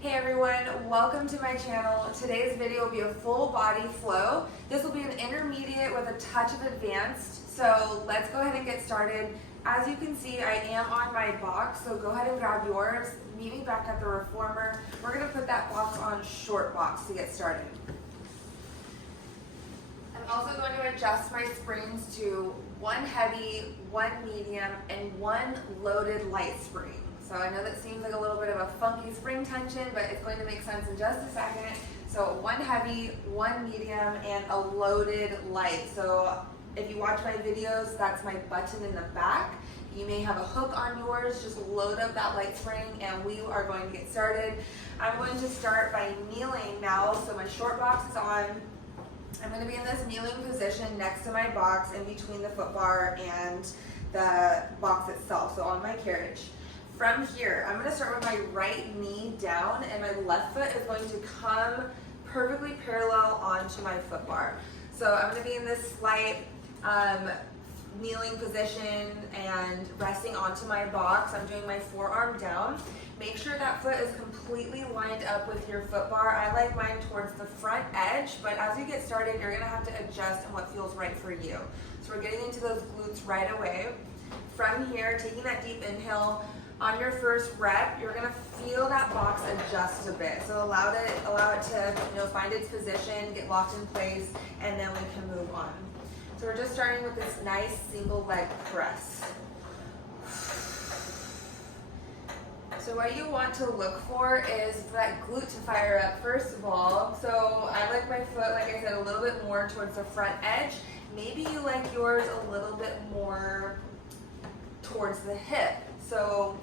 Hey everyone, welcome to my channel. Today's video will be a full body flow. This will be an intermediate with a touch of advanced. So let's go ahead and get started. As you can see, I am on my box, so go ahead and grab yours. Meet me back at the reformer. We're gonna put that box on short box to get started. I'm also going to adjust my springs to one heavy, one medium, and one loaded light spring. So I know that seems like a little bit of a funky spring tension, but it's going to make sense in just a second. So one heavy, one medium, and a loaded light. So if you watch my videos, that's my button in the back. You may have a hook on yours, just load up that light spring and we are going to get started. I'm going to start by kneeling now. So my short box is on. I'm going to be in this kneeling position next to my box in between the foot bar and the box itself, so on my carriage. From here, I'm going to start with my right knee down and my left foot is going to come perfectly parallel onto my foot bar. So I'm going to be in this slight kneeling position and resting onto my box. I'm doing my forearm down. Make sure that foot is completely lined up with your foot bar. I like mine towards the front edge, but as you get started, you're going to have to adjust on what feels right for you. So we're getting into those glutes right away. From here, taking that deep inhale. On your first rep, you're gonna feel that box adjust a bit. So allow it to find its position, get locked in place, and then we can move on. So we're just starting with this nice single leg press. So what you want to look for is that glute to fire up first of all. So I like my foot, like I said, a little bit more towards the front edge. Maybe you like yours a little bit more towards the hip. So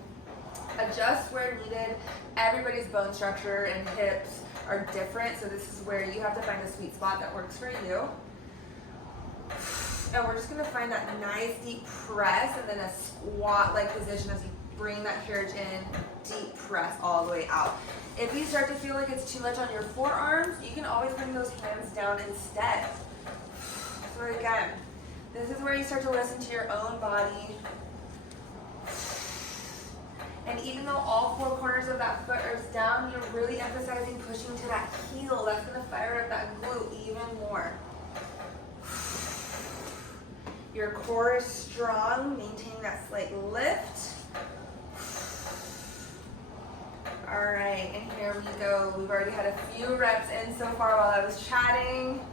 adjust where needed. Everybody's bone structure and hips are different, so this is where you have to find a sweet spot that works for you. And we're just gonna find that nice deep press and then a squat-like position as you bring that carriage in, deep press all the way out. If you start to feel like it's too much on your forearms, you can always bring those hands down instead. So again, this is where you start to listen to your own body. And even though all four corners of that foot are down, you're really emphasizing pushing to that heel. That's going to fire up that glute even more. Your core is strong, maintaining that slight lift. All right, and here we go. We've already had a few reps in so far while I was chatting.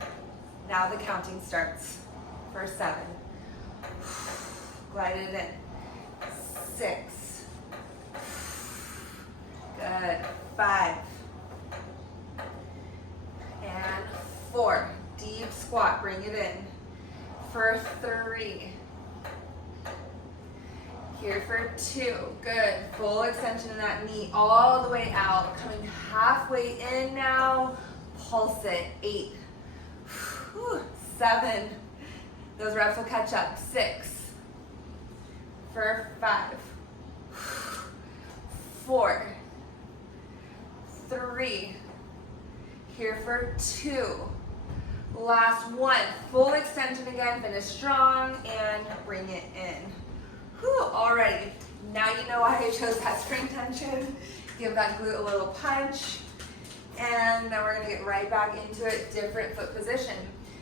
Now the counting starts for 7. Glide it in. 6. Good. 5. And 4. Deep squat. Bring it in. For 3. Here for 2. Good. Full extension in that knee all the way out. Coming halfway in now. Pulse it. 8. 7. Those reps will catch up. 6. For 5. 4. 3. Here for 2. Last 1. Full extension again. Finish strong and bring it in. Alrighty. Now you know why I chose that spring tension. Give that glute a little punch. And then we're going to get right back into a different foot position.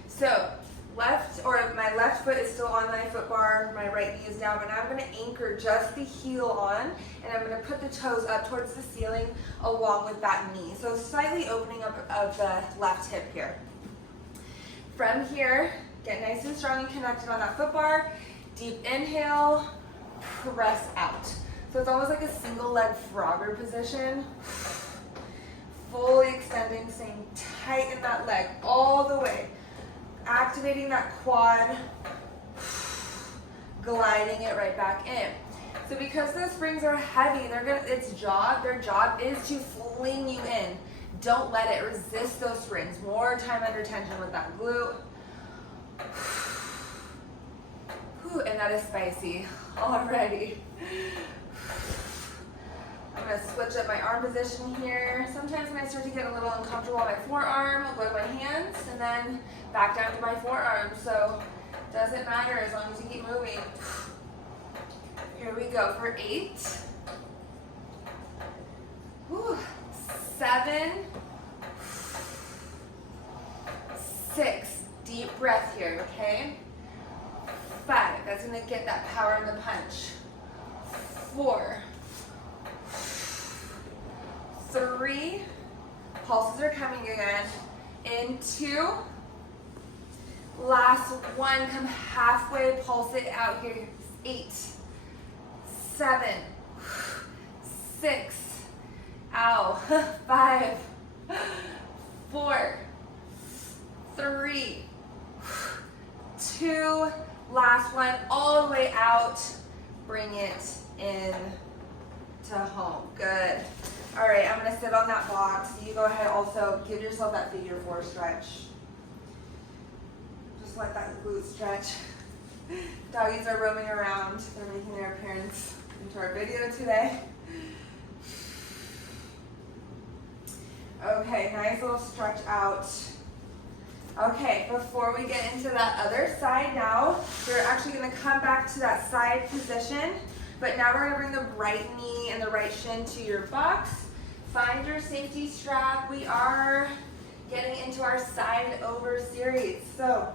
So my left foot is still on my foot bar, my right knee is down, but now I'm going to anchor just the heel on, and I'm going to put the toes up towards the ceiling along with that knee. So slightly opening up of the left hip here. From here, get nice and strong and connected on that foot bar. Deep inhale, press out. So it's almost like a single leg frogger position. Fully extending, staying tight in that leg all the way. Activating that quad, gliding it right back in. So because those springs are heavy, their job is to fling you in. Don't let it resist those springs. More time under tension with that glute. And that is spicy already. I'm going to switch up my arm position here. Sometimes when I start to get a little uncomfortable on my forearm, I'll go to my hands and then back down to my forearm. So it doesn't matter as long as you keep moving. Here we go for 8. 7, 6, deep breath here, okay? 5, that's gonna get that power in the punch. 4, 3, pulses are coming again. In 2, last 1, come halfway, pulse it out here. 8, 7, 6, ow, 5, 4, 3, 2, last 1, all the way out. Bring it in to home. Good. All right, I'm gonna sit on that box. You go ahead, also give yourself that figure 4 stretch. Just let that glute stretch. Doggies are roaming around. They're making their appearance into our video today. Okay, nice little stretch out. Okay, before we get into that other side now, we're actually gonna come back to that side position, but now we're gonna bring the right knee and the right shin to your box. Find your safety strap. We are getting into our side over series. So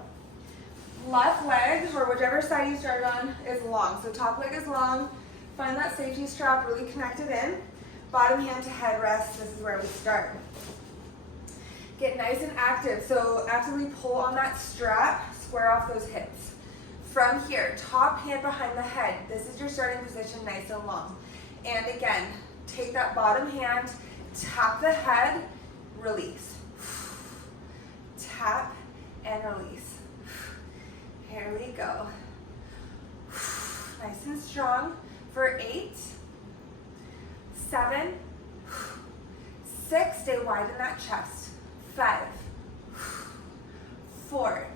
left leg, or whichever side you started on, is long. So top leg is long. Find that safety strap, really connect it in. Bottom hand to head rest, this is where we start. Get nice and active, so actively pull on that strap, square off those hips. From here, top hand behind the head. This is your starting position, nice and long. And again, take that bottom hand, tap the head, release. Tap and release. Here we go. Nice and strong for 8, 7, 6, stay wide in that chest. 5, 4,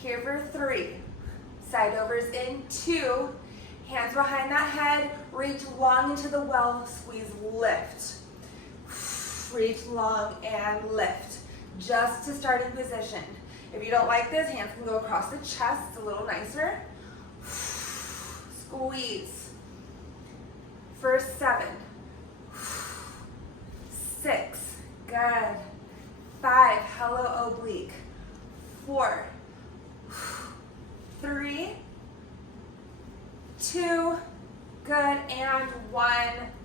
here for 3, side overs in 2, hands behind that head, reach long into the well, squeeze, lift. Reach long and lift, just to starting position. If you don't like this, hands can go across the chest, it's a little nicer. Squeeze. For 7, 6, good. 5, hello oblique. 4, 3, 2, good, and 1.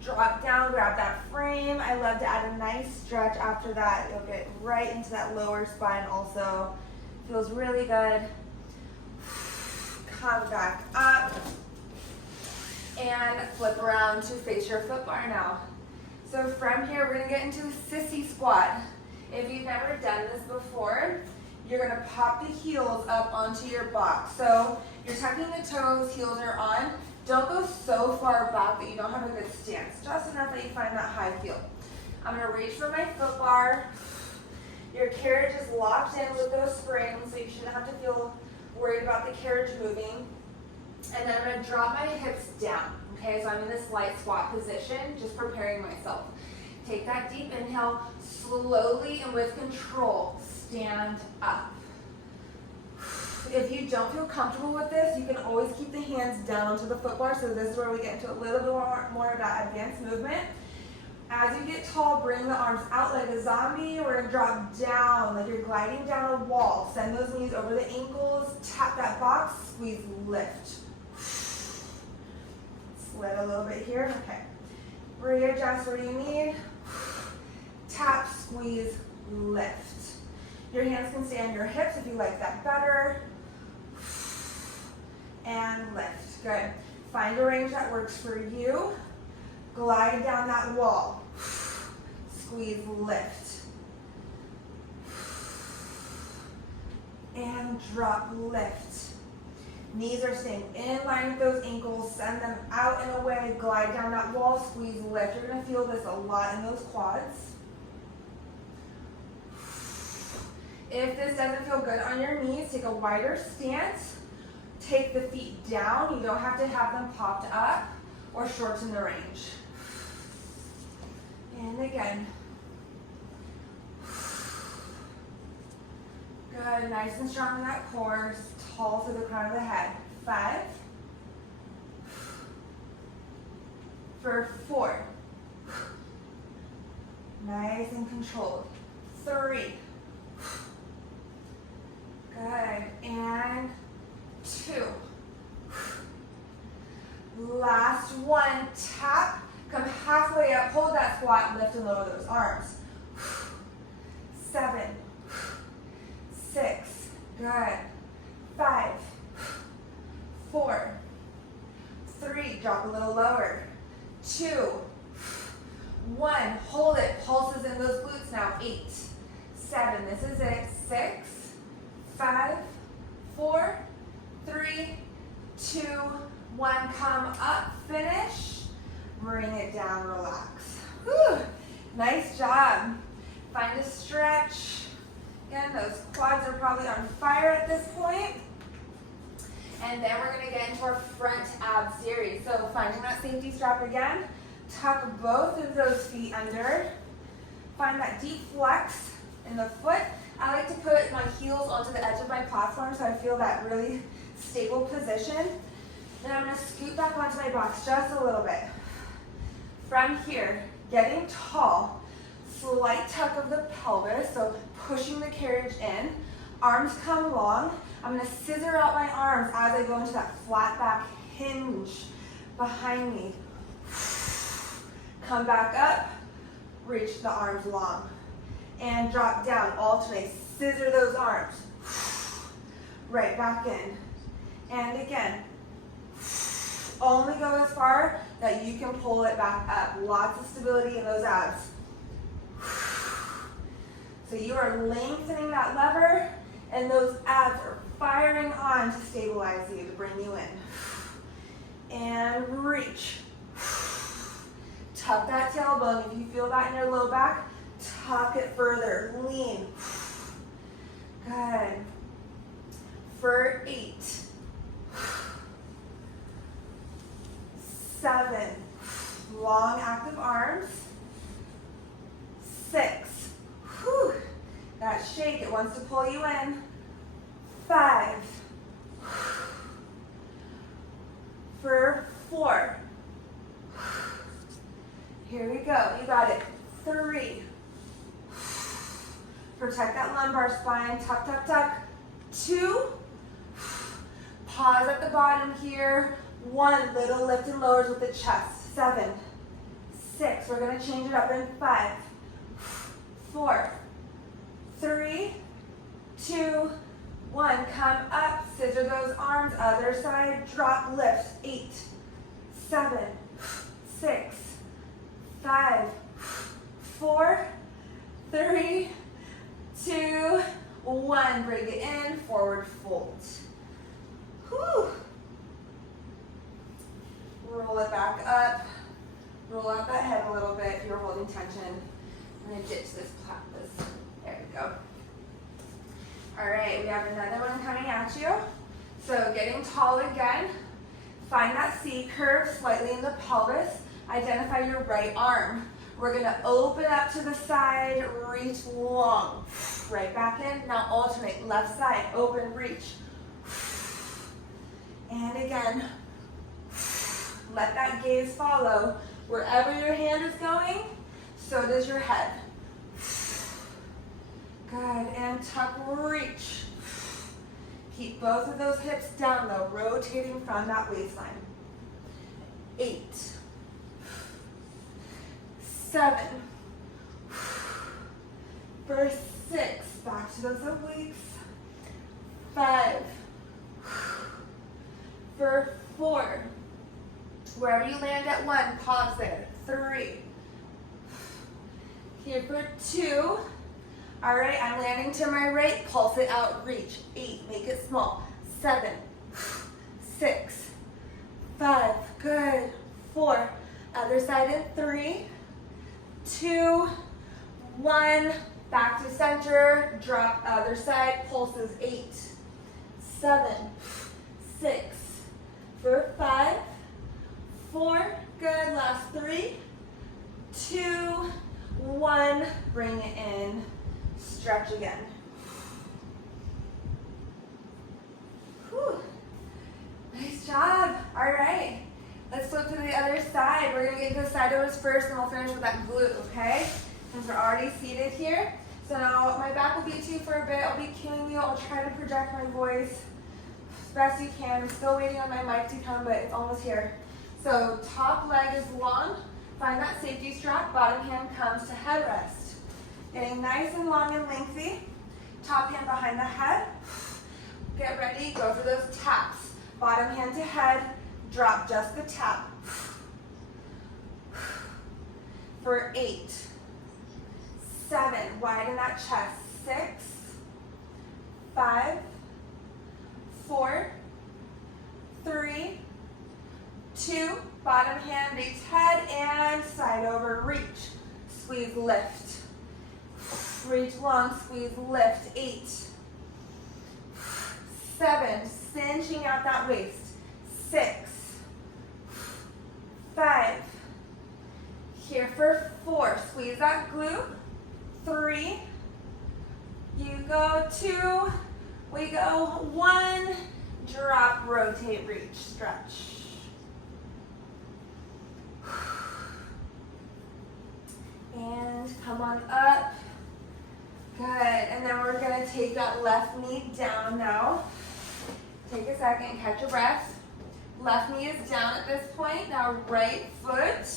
Drop down, grab that frame. I love to add a nice stretch after that. You'll get right into that lower spine also. Feels really good. Come back up and flip around to face your foot bar now. So from here, we're gonna get into the sissy squat. If you've never done this before, you're gonna pop the heels up onto your box. So you're tucking the toes, heels are on. Don't go so far back that you don't have a good stance. Just enough that you find that high heel. I'm gonna reach for my foot bar. Your carriage is locked in with those springs, so you shouldn't have to feel worried about the carriage moving. And then I'm gonna drop my hips down. Okay, so I'm in this light squat position, just preparing myself. Take that deep inhale, slowly and with control, stand up. If you don't feel comfortable with this, you can always keep the hands down onto the foot bar, so this is where we get into a little bit more of that advanced movement. As you get tall, bring the arms out like a zombie. We're gonna drop down, like you're gliding down a wall. Send those knees over the ankles, tap that box, squeeze, lift. Slid a little bit here, okay. Readjust where you need. Tap, squeeze, lift. Your hands can stay on your hips if you like that better. And lift, good. Find a range that works for you. Glide down that wall. Squeeze, lift. And drop, lift. Knees are staying in line with those ankles. Send them out and away. Glide down that wall, squeeze, lift. You're gonna feel this a lot in those quads. If this doesn't feel good on your knees, take a wider stance. Take the feet down. You don't have to have them popped up or shorten the range. And again. Good, nice and strong in that core, tall to the crown of the head. 5. For 4. Nice and controlled. 3. Good. And 2. Last one. Tap. Come halfway up. Hold that squat. Lift and lower those arms. 7. 6. Good. 5. 4. 3. Drop a little lower. 2. 1. Hold it. Pulses in those glutes now. 8. 7. This is it. 6. 5. 4. 3. 2. 1. Come up. Finish. Bring it down. Relax. Whew. Nice job. Find a stretch. Again, those quads are probably on fire at this point. And then we're going to get into our front ab series. So finding that safety strap again. Tuck both of those feet under. Find that deep flex in the foot. I like to put my heels onto the edge of my platform so I feel that really stable position. Then I'm going to scoot back onto my box just a little bit. From here, getting tall. Slight tuck of the pelvis, so pushing the carriage in. Arms come long. I'm going to scissor out my arms as I go into that flat back hinge behind me. Come back up, reach the arms long. And drop down, alternate. Scissor those arms. Right back in. And again. Only go as far that you can pull it back up. Lots of stability in those abs. So you are lengthening that lever, and those abs are firing on to stabilize you, to bring you in. And reach. Tuck that tailbone. If you feel that in your low back, tuck it further. Lean. Good. For 8. 7. Long active arms. 6. Whew. That shake, it wants to pull you in. 5. For 4. Here we go. You got it. 3. Protect that lumbar spine. Tuck, tuck, tuck. 2. Pause at the bottom here. 1. Little lift and lowers with the chest. 7. 6. We're going to change it up in 5. 4. 3. 2. 1. Come up. Scissor those arms. Other side. Drop. Lift. 8. 7. 6. 5. 4. 3. 2. 1. Bring it in. Forward fold. Whew. Roll it back up. Roll out that head a little bit if you're holding tension. I'm going to ditch this. There we go. All right, we have another one coming at you. So getting tall again. Find that C curve slightly in the pelvis. Identify your right arm. We're going to open up to the side, reach long. Right back in. Now alternate. Left side, open, reach. And again. Let that gaze follow. Wherever your hand is going, so does your head. Good, and tuck, reach. Keep both of those hips down though, rotating from that waistline. 8. 7. For 6, back to those obliques. 5. For 4. Wherever you land at 1, pause there. 3. Here for 2. All right, I'm landing to my right, pulse it out, reach. 8, make it small. 7, 6, 5, good. 4, other side in 3, 2, 1, back to center, drop other side, pulses 8, 7, 6, for 5, 4, good, last 3, 2, 1, bring it in, stretch again. Whew. Nice job. All right, let's flip to the other side. We're gonna get to the side overs first and we'll finish with that glute, okay? Since we're already seated here, so now my back will be to you for a bit. I'll be cueing you. I'll try to project my voice as best you can. I'm still waiting on my mic to come, but it's almost here. So top leg is long. Find that safety strap. Bottom hand comes to headrest. Getting nice and long and lengthy. Top hand behind the head. Get ready. Go for those taps. Bottom hand to head. Drop just the tap. For 8, 7, widen that chest. 6, 5, 4, 3, 2, bottom hand meets head and side over reach. Squeeze, lift. Reach long, squeeze, lift. 8, 7, cinching out that waist. 6, 5, here for 4, squeeze that glute. 3, you go 2, we go 1, drop, rotate, reach, stretch. And come on up. Good, and then we're gonna take that left knee down now. Take a second, catch your breath. Left knee is down at this point. Now right foot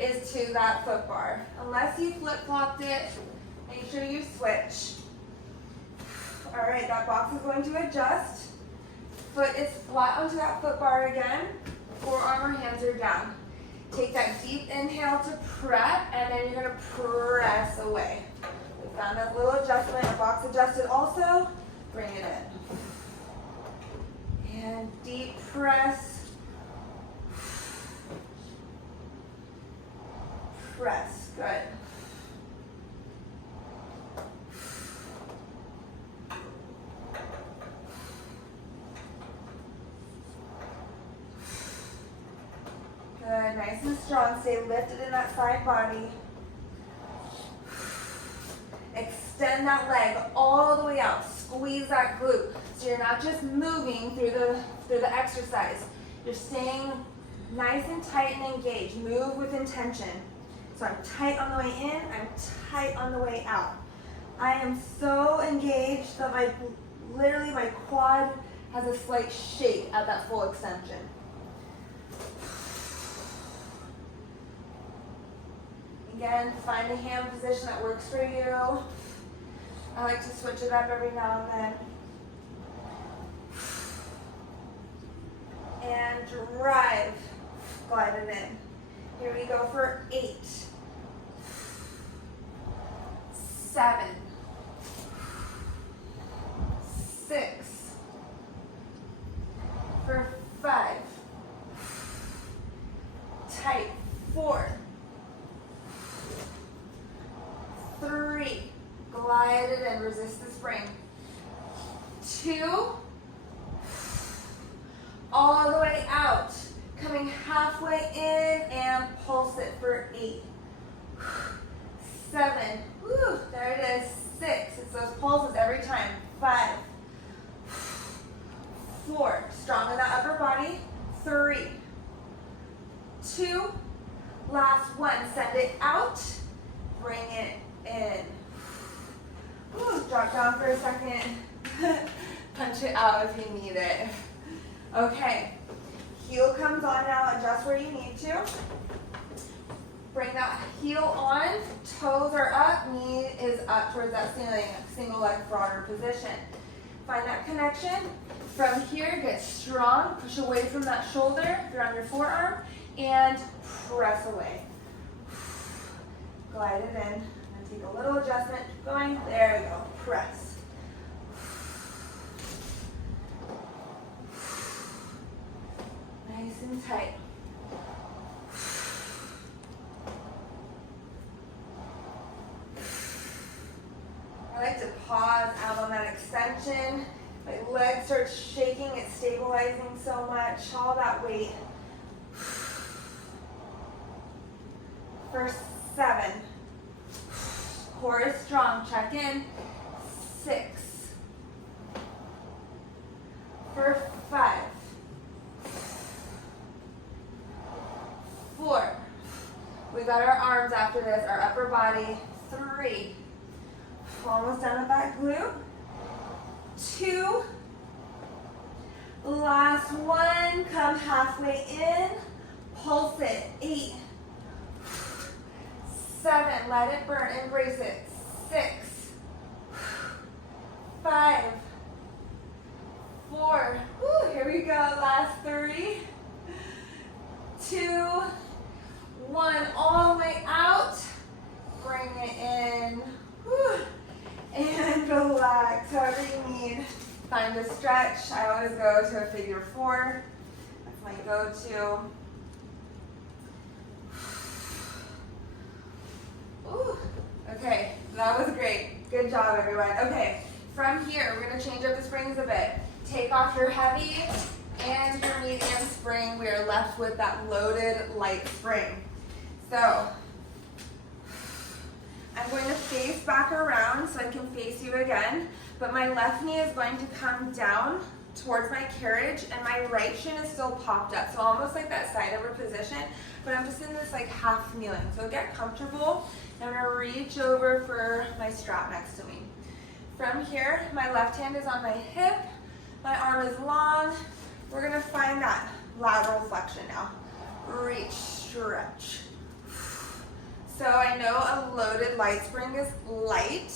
is to that foot bar. Unless you flip-flopped it, make sure you switch. All right, that box is going to adjust. Foot is flat onto that foot bar again. Forearm or hands are down. Take that deep inhale to prep, and then you're gonna press away. We found that little adjustment, a box adjusted also. Bring it in. And deep press. Press, good. Good, nice and strong. Stay lifted in that side body. Extend that leg all the way out. Squeeze that glute. So you're not just moving through the exercise. You're staying nice and tight and engaged. Move with intention. So I'm tight on the way in, I'm tight on the way out. I am so engaged that literally my quad has a slight shake at that full extension. Again, find a hand position that works for you. I like to switch it up every now and then. And drive, glide it in. Here we go for 8, 7, 6, for 5, tight, 4, 3, glide it and resist the spring, 2, all the way out. Coming halfway in and pulse it for 8, 7, whew, there it is, 6, it's those pulses every time, 5, 4, strong in that upper body, 3, 2, last 1, send it out, bring it in, whew, drop down for a second, punch it out if you need it, okay. Heel comes on now, adjust where you need to. Bring that heel on, toes are up, knee is up towards that ceiling, single leg broader position. Find that connection. From here, get strong, push away from that shoulder, if you're on your forearm, and press away. Glide it in, and take a little adjustment, keep going, there we go, press. Nice and tight. I like to pause out on that extension. My leg starts shaking, it's stabilizing so much, all that weight. For 7. Core is strong, check in. 6. For 5. 4. We got our arms after this, our upper body. 3. 3. Almost done with that glute. 2. Last one. Come halfway in. Pulse it. 8. 7. Let it burn. Embrace it. 6. 5. 4. Woo, here we go. Last 3. 2. 1. All the way out. Bring it in. Woo. And relax. However you need. Find a stretch. I always go to a figure 4. That's my go-to. Ooh. Okay, that was great. Good job, everyone. Okay, from here, we're going to change up the springs a bit. Take off your heavy and your medium spring. We are left with that loaded light spring. So, I'm going to face back around so I can face you again, but my left knee is going to come down towards my carriage and my right shin is still popped up. So almost like that side over position, but I'm just in this like half kneeling. So get comfortable. I'm gonna reach over for my strap next to me. From here, my left hand is on my hip, my arm is long. We're gonna find that lateral flexion now. Reach, stretch. So I know a loaded light spring is light,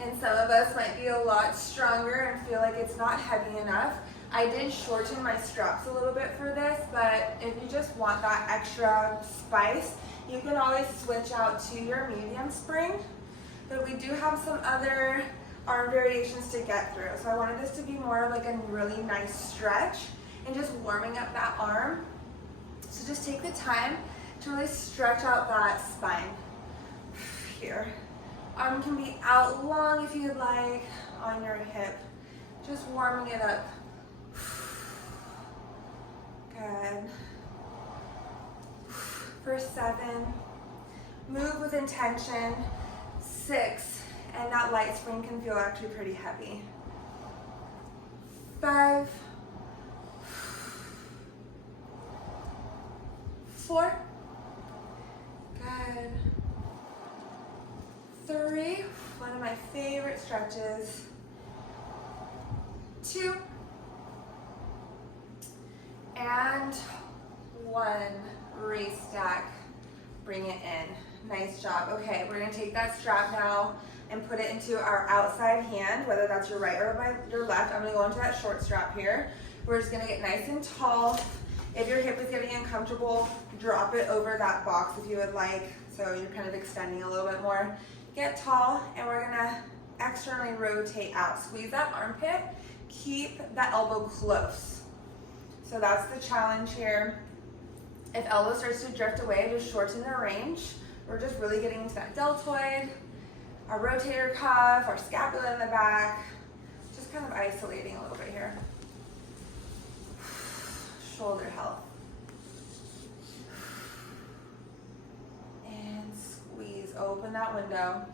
and some of us might be a lot stronger and feel like it's not heavy enough. I did shorten my straps a little bit for this, but if you just want that extra spice, you can always switch out to your medium spring. But we do have some other arm variations to get through. So I wanted this to be more of like a really nice stretch and just warming up that arm. So just take the time to really stretch out that spine. Here. Arm can be out long if you'd like, on your hip. Just warming it up. Good. For 7. Move with intention. 6. And that light spring can feel actually pretty heavy. 5. 4. Good. 3. One of my favorite stretches. 2. And 1. Restack. Bring it in. Nice job. Okay, we're going to take that strap now and put it into our outside hand, whether that's your right or your left. I'm going to go into that short strap here. We're just going to get nice and tall. If your hip is getting uncomfortable, drop it over that box if you would like. So you're kind of extending a little bit more. Get tall, and we're going to externally rotate out. Squeeze that armpit. Keep that elbow close. So that's the challenge here. If elbow starts to drift away, just shorten the range. We're just really getting into that deltoid, our rotator cuff, our scapula in the back. Just kind of isolating a little bit here. Shoulder health. And squeeze, open that window.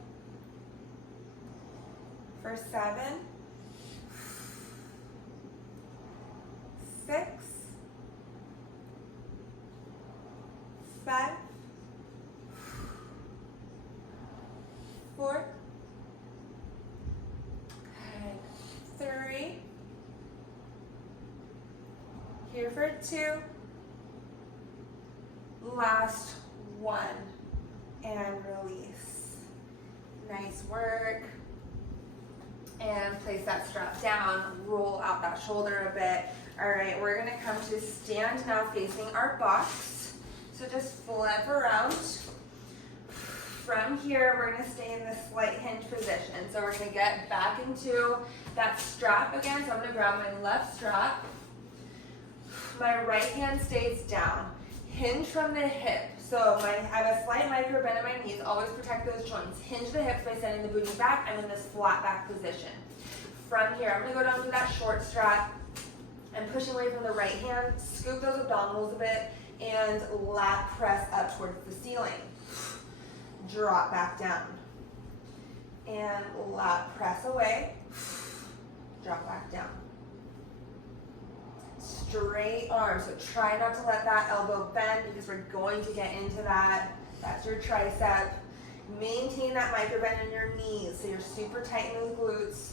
For 7, 6, 5, 4, 3, here for 2, last 1, and release. Nice work. And place that strap down, roll out that shoulder a bit. All right, we're gonna come to stand now facing our box. So just flip around. From here, we're gonna stay in this slight hinge position. So we're gonna get back into that strap again. So I'm gonna grab my left strap. My right hand stays down. Hinge from the hip. So I have a slight micro bend in my knees. Always protect those joints. Hinge the hips by sending the booty back. I'm in this flat back position. From here, I'm gonna go down to that short strap and pushing away from the right hand. Scoop those abdominals a bit and lat press up towards the ceiling. Drop back down. And lat press away. Drop back down. Straight arms, so try not to let that elbow bend because we're going to get into that. That's your tricep. Maintain that micro bend in your knees so you're super tight in those glutes.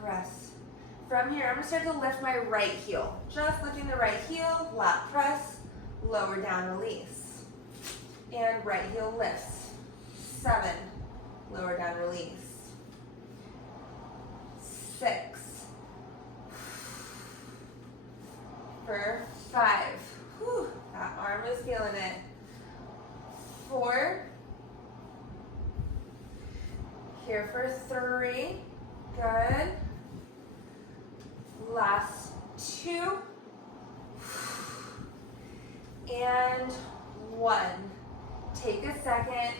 Press. From here, I'm going to start to lift my right heel. Just lifting the right heel, lat press, lower down, release. And right heel lifts. 7, lower down, release. 6. For 5. Whew, that arm is feeling it. 4. Here for 3. Good. Last 2. And 1. Take a second.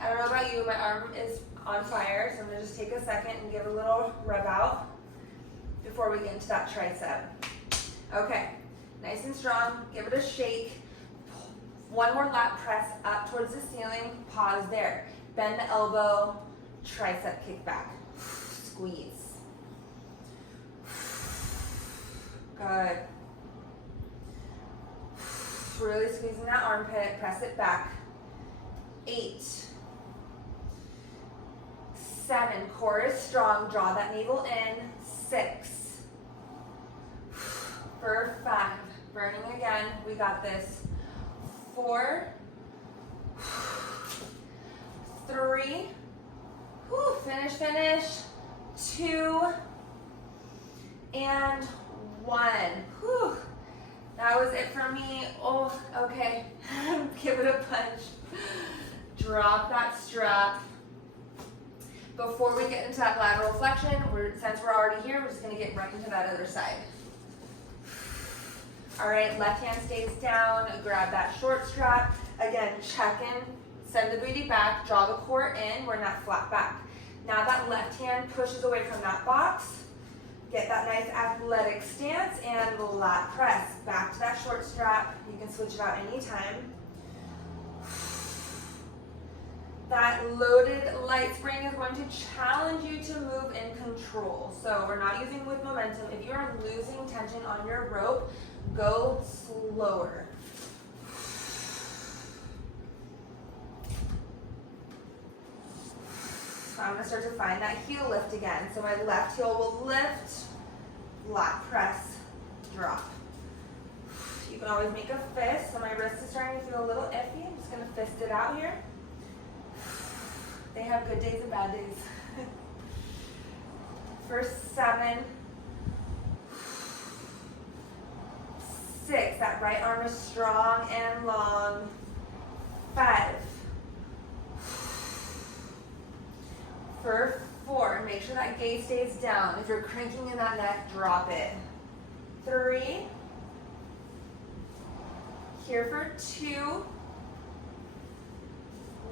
I don't know about you, my arm is on fire, so I'm going to just take a second and give a little rub out before we get into that tricep. Okay, nice and strong. Give it a shake. One more lat press up towards the ceiling. Pause there. Bend the elbow. Tricep kick back. Squeeze. Good. Really squeezing that armpit. Press it back. 8. 7. Core is strong. Draw that navel in. 6. For 5. Burning again. We got this. 4. 3. Whew, finish. 2. And 1. Whew. That was it for me. Oh, okay. Give it a punch. Drop that strap. Before we get into that lateral flexion, since we're already here, we're just going to get right into that other side. All right, left hand stays down. Grab that short strap. Again, check in. Send the booty back. Draw the core in. We're in that flat back. Now that left hand pushes away from that box. Get that nice athletic stance and lat press. Back to that short strap. You can switch it out anytime. That loaded light spring is going to challenge you to move in control. So we're not using with momentum. If you are losing tension on your rope, go slower. I'm going to start to find that heel lift again. So my left heel will lift, lat press, drop. You can always make a fist. So my wrist is starting to feel a little iffy. I'm just going to fist it out here. They have good days and bad days. For 7. 6. That right arm is strong and long. 5. For 4, make sure that gaze stays down. If you're cranking in that neck, drop it. 3. Here for 2.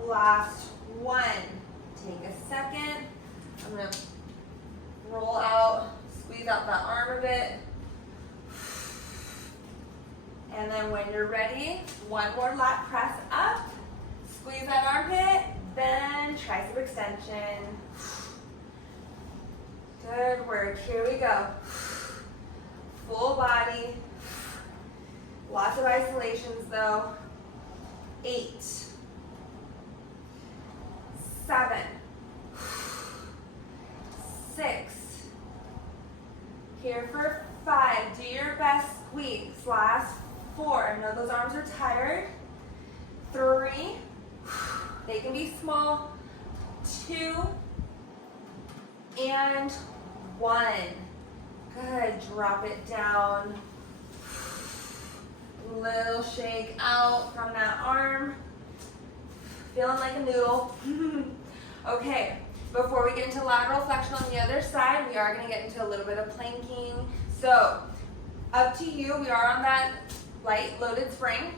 Last 1. Take a second. I'm going to roll out, squeeze out that arm a bit. And then when you're ready, one more lat press up. Squeeze that armpit. Bend, tricep extension. Good work. Here we go. Full body. Lots of isolations though. 8. 7. 6. Here for 5. Do your best squeeze. Last 4. I know those arms are tired. 3. They can be small. 2. And 1. Good. Drop it down. Little shake out from that arm. Feeling like a noodle. Okay, before we get into lateral flexion on the other side, we are going to get into a little bit of planking. So, up to you. We are on that light loaded spring.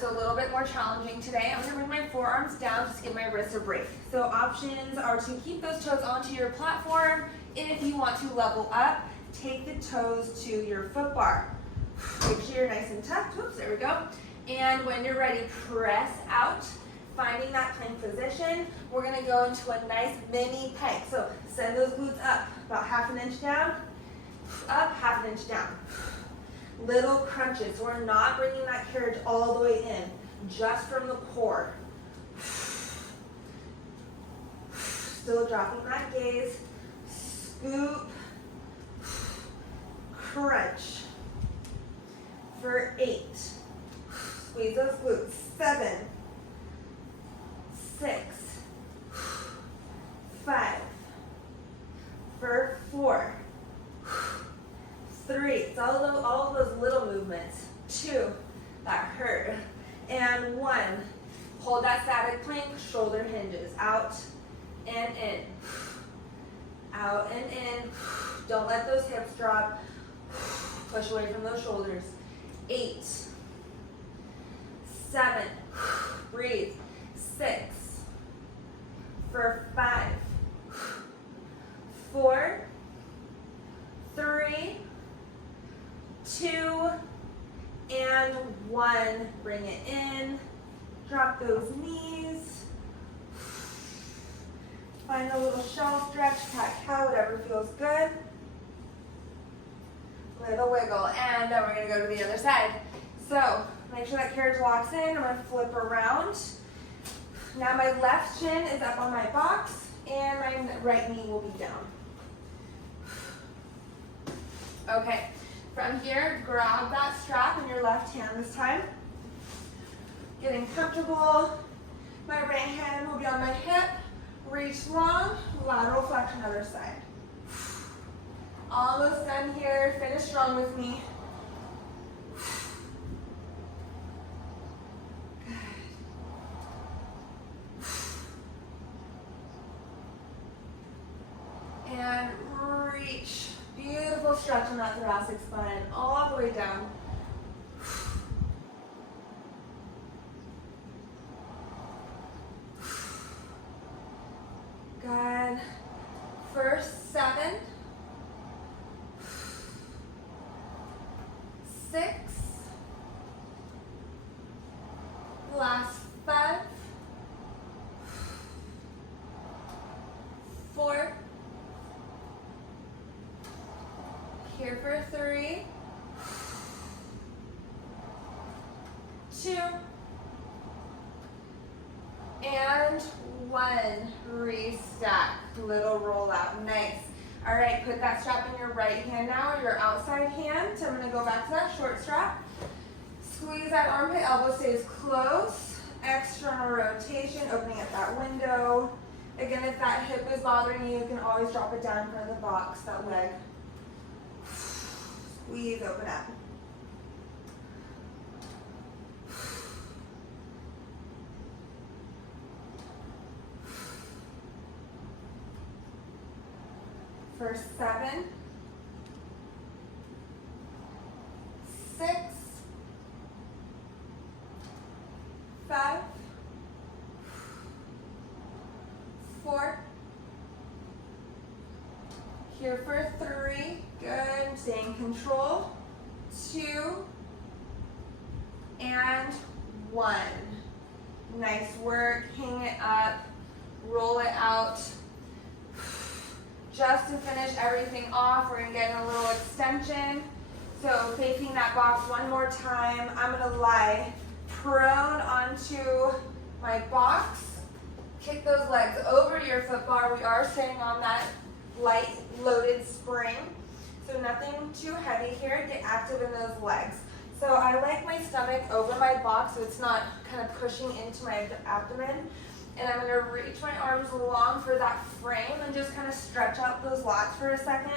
So a little bit more challenging today. I'm going to bring my forearms down, just give my wrists a break. So options are to keep those toes onto your platform. If you want to level up, take the toes to your foot bar. Make sure you're nice and tucked. Whoops, there we go. And when you're ready, press out. Finding that plank position, we're going to go into a nice mini pike. So send those glutes up, about 1/2 inch down, up, 1/2 inch down. little crunches. So we're not bringing that carriage all the way in, just from the core. Still dropping that gaze. Scoop, crunch. For 8. Squeeze those glutes. 7, 6, 5. For 4, 3. It's all of those little movements. 2, that hurt. And 1. Hold that static plank, shoulder hinges. Out and in. Out and in. Don't let those hips drop. Push away from those shoulders. 8, 7, breathe. 6, for 5, 4, 3, 2, and 1. Bring it in. Drop those knees. Find a little shell stretch, cat cow, whatever feels good. Little wiggle, and then we're going to go to the other side. So make sure that carriage locks in. I'm going to flip around. Now my left shin is up on my box, and my right knee will be down. Okay, from here, grab that strap in your left hand this time. Getting comfortable. My right hand will be on my hip. Reach long, lateral flexion, other side. Almost done here. Finish strong with me. Good. And reach. Beautiful stretch on that thoracic spine, all the way down. Good. First 7, 6, last 5, 4, here for 3, 2, and 1. Restack. Little roll out. Nice. All right, put that strap in your right hand now, or your outside hand. So I'm going to go back to that short strap. Squeeze that armpit, elbow stays close. External rotation, opening up that window. Again, if that hip is bothering you, you can always drop it down in front of the box, that leg. Squeeze, open up. For 7, 6, 5, 4, here for 3, good, stay in control, 2, and 1. Nice work, hang it up, roll it out. Just to finish everything off, we're going to get a little extension. So facing that box one more time, I'm going to lie prone onto my box. Kick those legs over your foot bar. We are staying on that light loaded spring. So nothing too heavy here. Get active in those legs. So I like my stomach over my box so it's not kind of pushing into my abdomen. And I'm going to reach my arms long for that frame and just kind of stretch out those lats for a second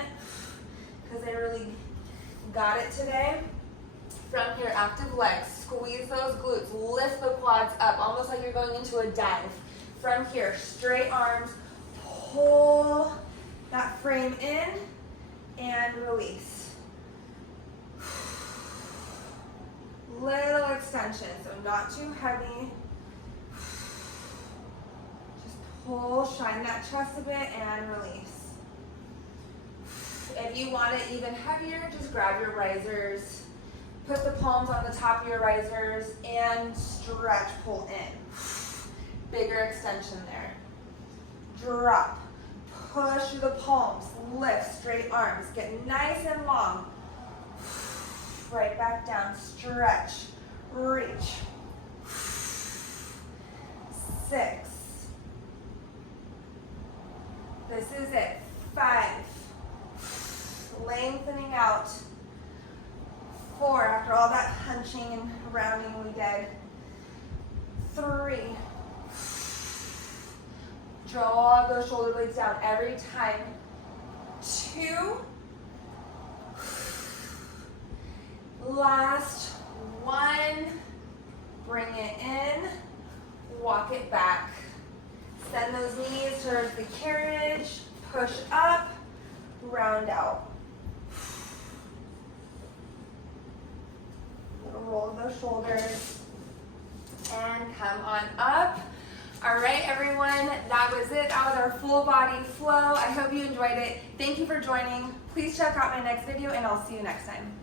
because I really got it today. From here, active legs. Squeeze those glutes. Lift the quads up, almost like you're going into a dive. From here, straight arms. Pull that frame in and release. Little extension, so not too heavy. Pull, shine that chest a bit, and release. If you want it even heavier, just grab your risers, put the palms on the top of your risers, and stretch, pull in. Bigger extension there. Drop, push the palms, lift, straight arms, get nice and long. right back down, stretch, reach. 6. This is it. 5. Lengthening out. 4, after all that hunching and rounding we did. 3. Draw those shoulder blades down every time. 2. Last 1. Bring it in. Walk it back. Send those knees towards the carriage. Push up. Round out. Roll those shoulders. And come on up. All right, everyone, that was it. That was our full body flow. I hope you enjoyed it. Thank you for joining. Please check out my next video, and I'll see you next time.